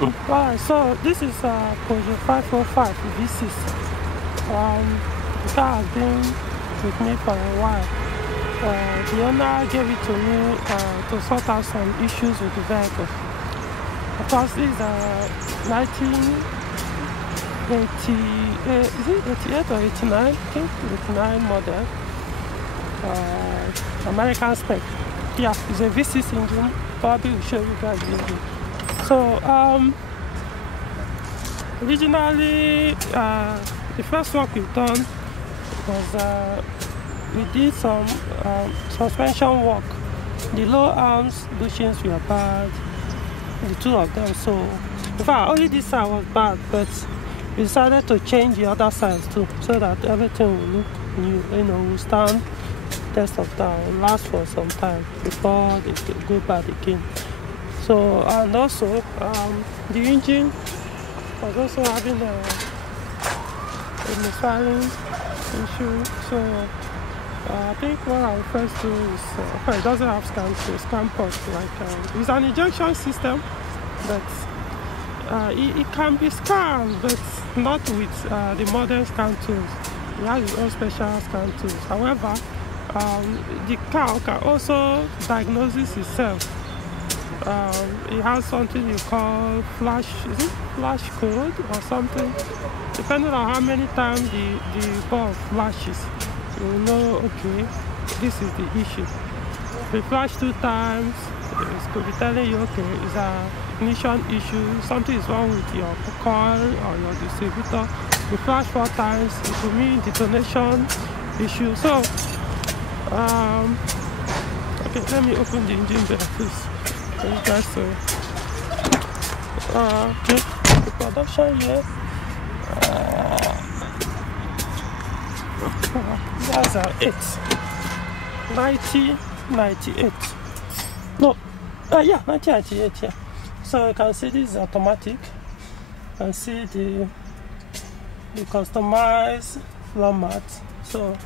Alright, so this is Peugeot 505 V6. The car has been with me for a while. The owner gave it to me to sort out some issues with the vehicle. Of course, this is a 1988 or 89? I think 89 model. American spec. Yeah, it's a V6 engine. Probably will show you guys the engine. So, originally, the first work we've done was we did some suspension work. The low arms bushings were bad, the two of them. So, in fact, only this side was bad, but we decided to change the other sides too, so that everything will look new. Will stand test of time, will last for some time before it will go bad again. So, and also the engine was also having a misfiring issue. So I think what I first do is it doesn't have scan port. Like it's an injection system, but it can be scanned, but not with the modern scan tools. It has its own special scan tools. However, the car can also diagnose itself. It has something you call flash code or something. Depending on how many times the bulb flashes, you will know, okay, this is the issue. If it flash 2 times, it could be telling you, okay, it's an ignition issue, something is wrong with your coil or your distributor. If it flash 4 times, it could mean detonation issue. So, okay, let me open the engine there, please. You guys see. Okay, the production here. That's 1998. No, yeah, 1998. Yeah. So you can see this is automatic. You can see the customized floor mat. So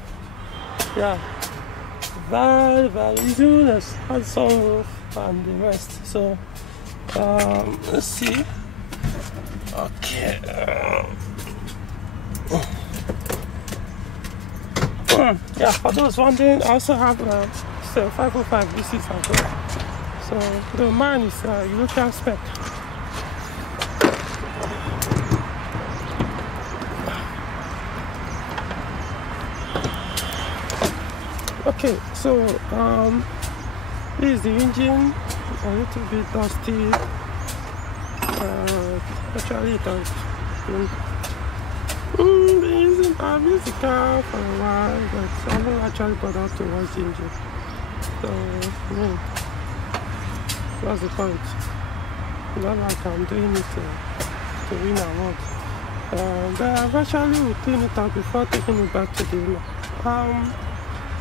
yeah, very easy. Let's add sunroof and the rest. So let's see. Okay. Yeah, for those wondering, I also have 505 V6 as well. So the mine is European spec. Okay, so this is the engine, a little bit dusty. Actually, it has been I've used the car for a while, but I haven't actually bothered to wash the engine. So, what's the point? Not like I'm doing it to win awards. But I've actually will clean it out before taking it back to the owner.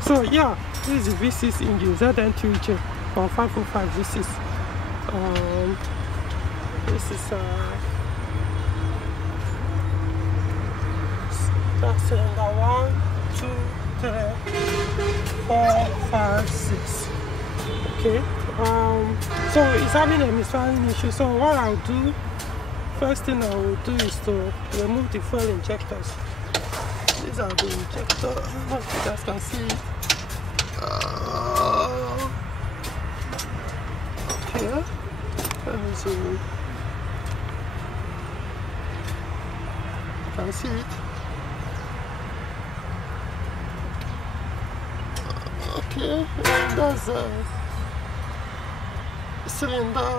So yeah, this is the V6 engine, ZN3J or 505 V6. This is cylinder 1, 2, 3, 4, 5, 6. Okay. So it's having a misfiring issue. So what I'll do, first thing I will do is to remove the fuel injectors. These are the injectors. I don't know if you guys can see it. Okay. Let me see. Can you see it? Okay, and that's cylinder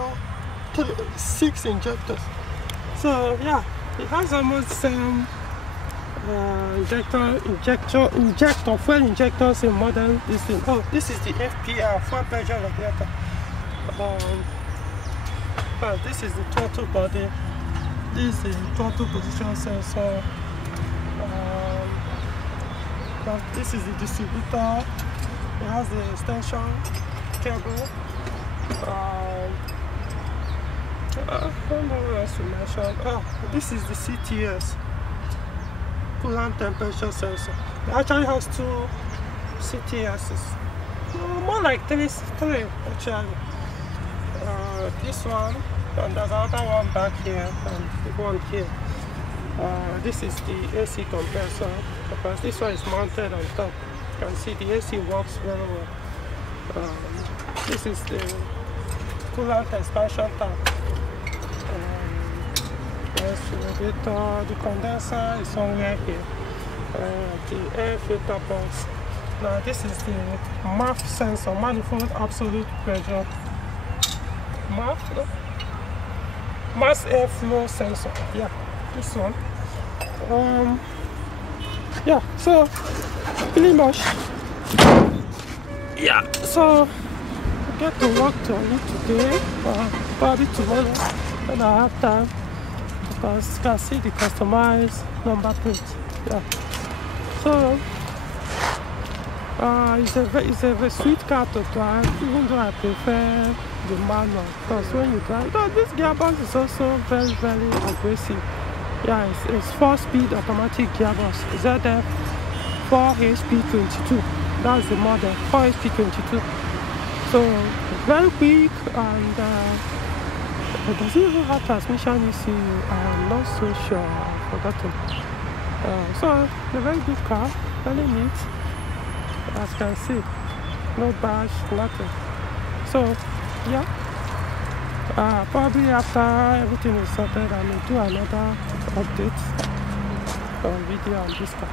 6 injectors. So yeah, it has almost the same fuel injectors in modern this thing. Oh, this is the FPR, fuel pressure regulator. Well, this is the throttle body. This is the throttle position sensor. This is the distributor. It has the extension cable. I don't know what else to mention. Oh, this is the CTS, coolant temperature sensor. It actually has 2 CTSs. More like three actually. This one And there's another one back here and the one here. This is the AC compressor, because this one is mounted on top. You can see the AC works very well. This is the coolant expansion tank. Yes, the condenser is somewhere here. The air filter box. Now this is the MAF sensor, manifold absolute pressure. Mass airflow sensor. Yeah, this one. Yeah, so pretty much. Yeah, so I get to work on it today, probably tomorrow when I have time, because you can see the customized number plate. Yeah, so it's a very sweet car to drive, even though I prefer the manual, because when you drive, this gearbox is also very, very aggressive. Yeah, it's 4-speed automatic gearbox, ZF 4HP22. That's the model, 4HP22. So very quick, and does it even have transmission issue? I'm not so sure. I've forgotten. So a very good car, very neat. As you can see, no bash, nothing. So yeah, probably after everything is sorted, I will do another update video on this car.